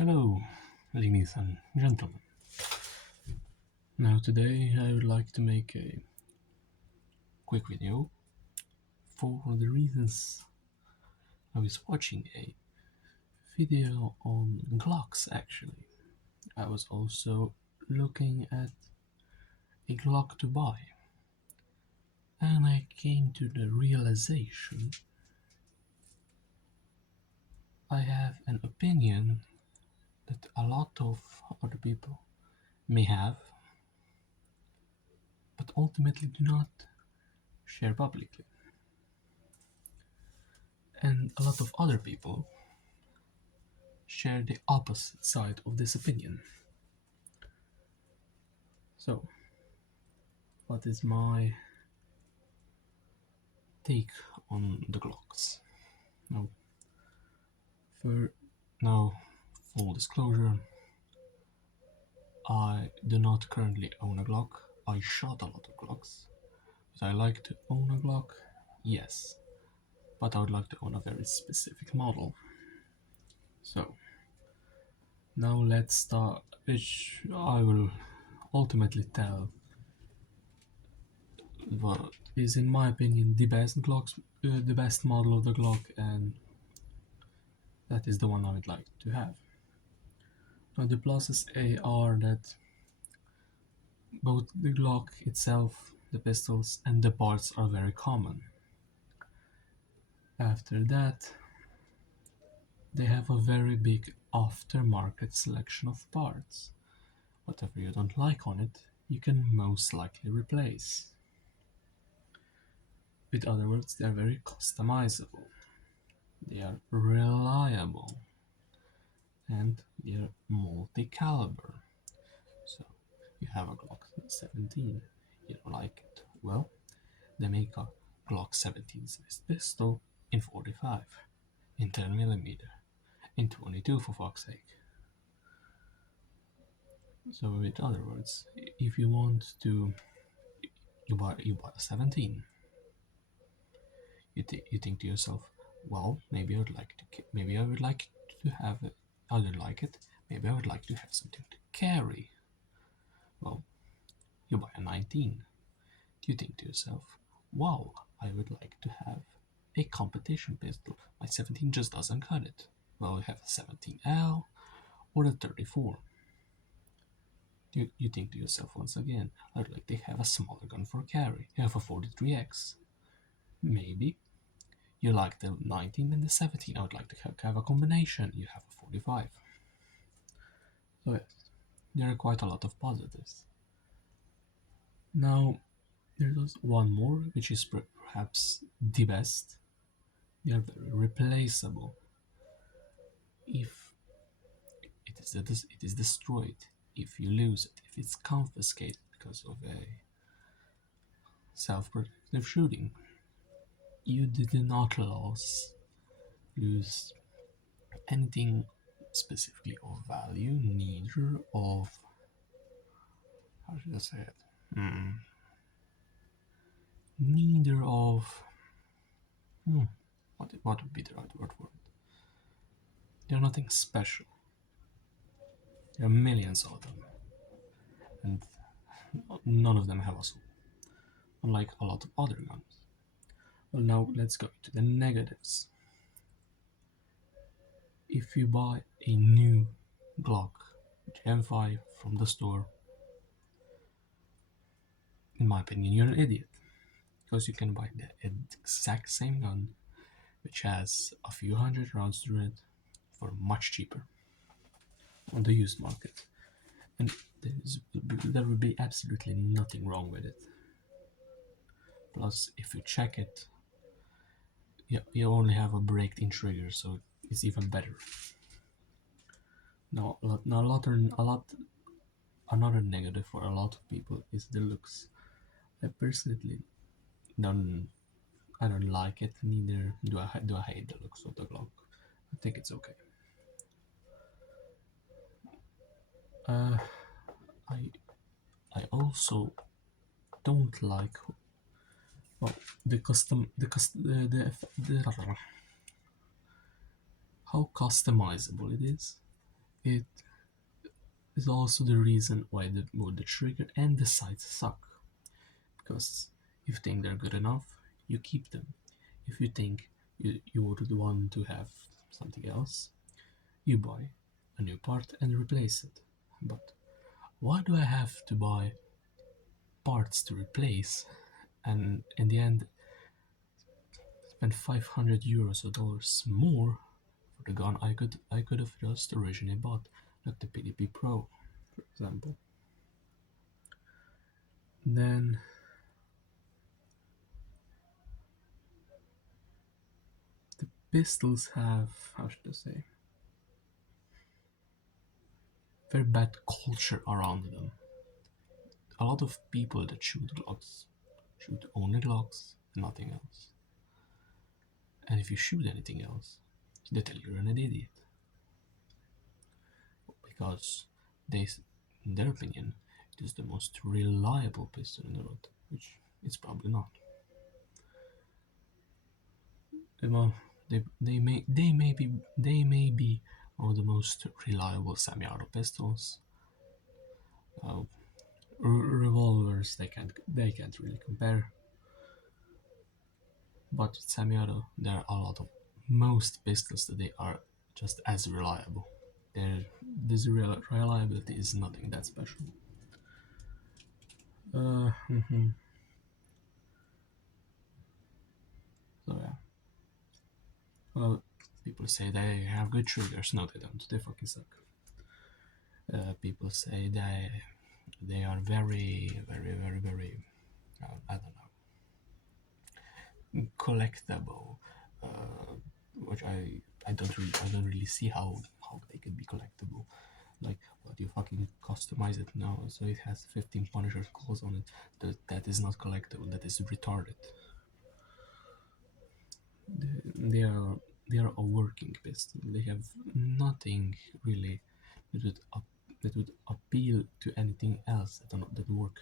Hello, ladies and gentlemen. Now today I would like to make a quick video for the reasons I was watching a video on glocks actually. I was also looking at a glock to buy and I came to the realization I have an opinion that a lot of other people may have but ultimately do not share publicly. And a lot of other people share the opposite side of this opinion. So, what is my take on the Glocks? Now, for now, full disclosure, I do not currently own a Glock. I shot a lot of Glocks. Would I like to own a Glock? Yes, but I would like to own a very specific model. So, now let's start, which I will ultimately tell what is, in my opinion, the best Glocks, the best model of the Glock, and that is the one I would like to have. Now the pluses are that both the Glock itself, the pistols, and the parts are very common. After that, they have a very big aftermarket selection of parts. Whatever you don't like on it, you can most likely replace. In other words, they are very customizable, they are reliable, and they are multi-caliber. So, you have a Glock 17, you don't like it, well, they make a Glock 17 sized pistol in 45, in 10mm, in 22 for fuck's sake. So, in other words, if you want to, you buy a 17. You think to yourself, well, maybe I would like to have it. I don't like it. Maybe I would like to have something to carry. Well, you buy a 19. You think to yourself, wow, I would like to have a competition pistol. My 17 just doesn't cut it. Well, you have a 17L or a 34. You think to yourself once again, I'd like to have a smaller gun for carry. You have a 43X. Maybe you like the 19 and the 17. I would like to have a combination. You have a 45. So yes, there are quite a lot of positives. Now, there's one more, which is perhaps the best. They are very replaceable. If it is destroyed, if you lose it, if it's confiscated because of a self-protective shooting, you did not lose anything specifically of value, neither of, how should I say it? Neither of, what would be the right word for it? They're nothing special. There are millions of them, and none of them have a soul, unlike a lot of other guns. Well, now let's go to the negatives. If you buy a new Glock Gen 5 from the store, in my opinion, you're an idiot. Because you can buy the exact same gun, which has a few hundred rounds to it, for much cheaper on the used market. And there would be absolutely nothing wrong with it. Plus, if you check it, you only have a break-in trigger, so it's even better. Now, another negative for a lot of people is the looks. I personally don't I don't like it. Neither do I hate the looks of the Glock. I think it's okay. I I also don't like, well, the how customizable it is, It is also the reason why both the trigger and the sights suck. Because if you think they're good enough, you keep them. If you think you would want to have something else, you buy a new part and replace it. But why do I have to buy parts to replace and in the end spend 500 euros or dollars more for the gun I could have just originally bought, like the PDP Pro, for example? Then the pistols have, how should I say, very bad culture around them. A lot of people that shoot glocks shoot only glocks and nothing else. And if you shoot anything else, they tell you're an idiot. Because they, in their opinion, it is the most reliable pistol in the world, which it's probably not. Well, they may be one of the most reliable semi-auto pistols. Uh, Revolvers they can't really compare. But semi-auto, there are a lot of most pistols that they are just as reliable. This reliability is nothing that special. Mhm. So yeah, well, people say they have good triggers. No, they don't. They fucking suck. People say they are very, very, very, very. I don't know, collectible. Uh, which I don't really see how they could be collectible. Like, what, you fucking customize it now so it has 15 Punisher claws on it? That is not collectible. That is retarded. They are they are a working pistol. They have nothing really that would appeal to anything else that work.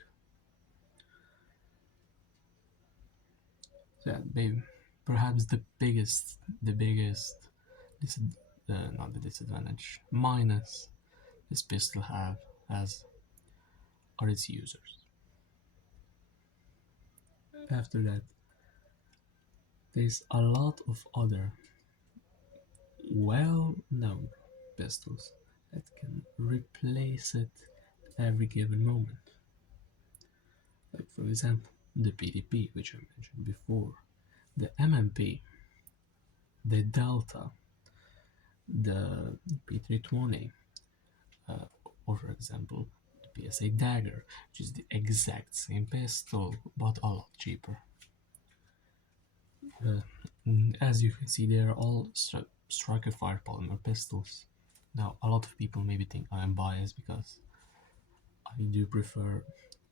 So yeah, babe, perhaps the biggest dis- not the disadvantage, minus this pistol have has are its users. After that, there's a lot of other well-known pistols that can replace it at every given moment. Like, for example, the PDP, which I mentioned before, the MMP, the Delta, the P320, uh, or for example, the PSA Dagger, which is the exact same pistol but a lot cheaper. Uh, as you can see, they are all striker fire polymer pistols. Now, a lot of people maybe think I am biased because I do prefer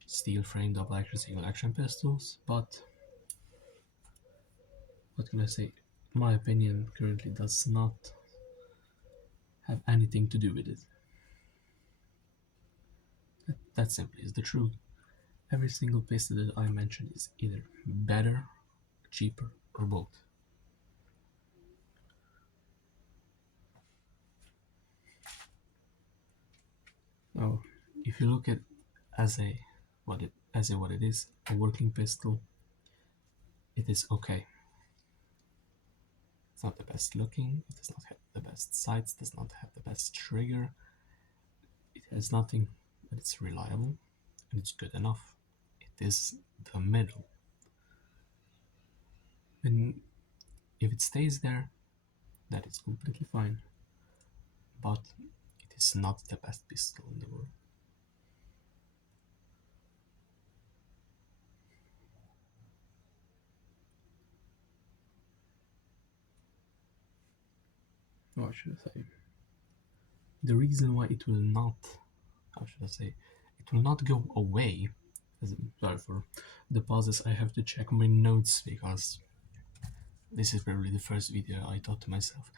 steel frame double action single action pistols, but what can I say? My opinion currently does not have anything to do with it. That simply is the truth. Every single pistol that I mentioned is either better, cheaper, or both. Now, if you look at as a what it is, a working pistol, it is okay. It's not the best looking, it does not have the best sights, does not have the best trigger, it has nothing, but it's reliable and it's good enough. It is the middle. And if it stays there, that is completely fine. But it is not the best pistol in the world. What should I say? The reason why it will not, how should I say, it will not go away. Sorry for the pauses, I have to check my notes because this is probably the first video. I thought to myself,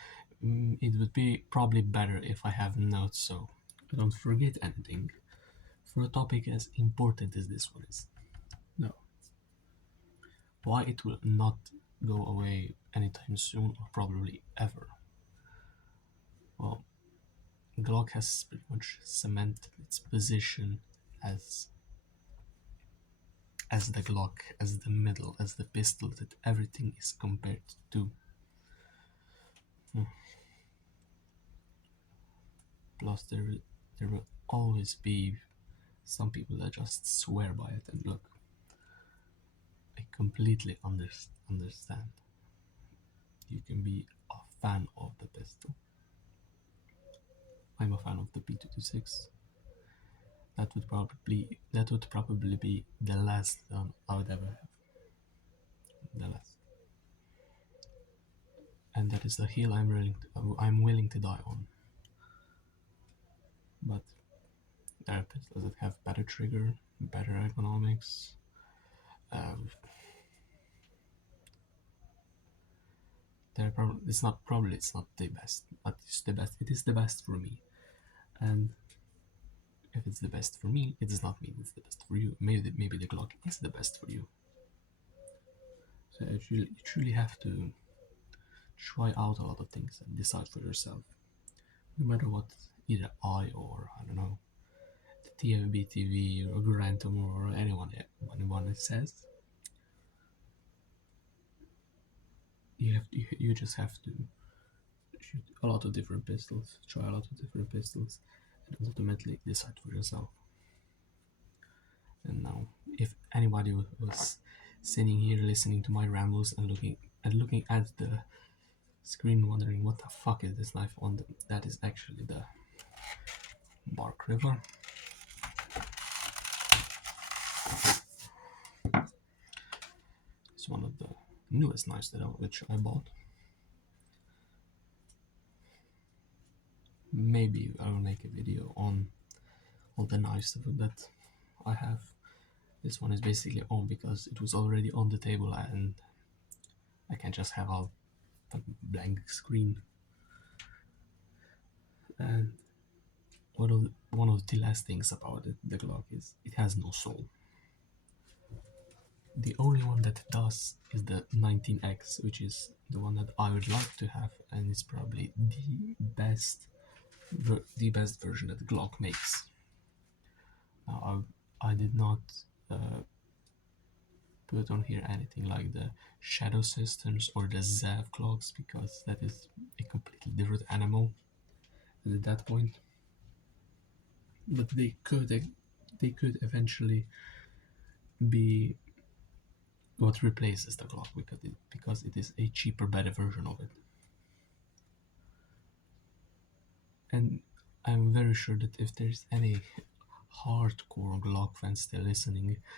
it would be probably better if I have notes so I don't forget anything for a topic as important as this one is. No. Why it will not go away anytime soon or probably ever? Well, Glock has pretty much cemented its position as the Glock, as the middle, as the pistol that everything is compared to. Hmm. Plus, there will always be some people that just swear by it. And look, I completely understand. You can be a fan of the pistol. I'm a fan of the P226. That would probably be the last gun I would ever have. The last, and that is the hill I'm willing to die on. But there are pistols that have better trigger, better ergonomics. Um, it's not the best, but it's the best. It is the best for me, and if it's the best for me, it does not mean it's the best for you. Maybe the Glock is the best for you. So you truly have to try out a lot of things and decide for yourself. No matter what, either I or I don't know, the TFB TV or Grantum or anyone says, you just have to shoot a lot of different pistols, try a lot of different pistols, and ultimately decide for yourself. And now, if anybody was sitting here listening to my rambles and looking at the screen, wondering what the fuck is this knife on, that is actually the Bark River. It's one of the newest knives which I bought. Maybe I will make a video on all the knives that I have. This one is basically on because it was already on the table and I can't just have a blank screen. And one of the last things about the Glock is it has no soul. The only one that does is the 19X, which is the one that I would like to have, and it's probably the best version that Glock makes. Now, I did not put on here anything like the Shadow Systems or the Zav clocks because that is a completely different animal at that point. But they could eventually be what replaces the clock because it is a cheaper, better version of it. And I'm very sure that if there's any hardcore Glock fans still listening,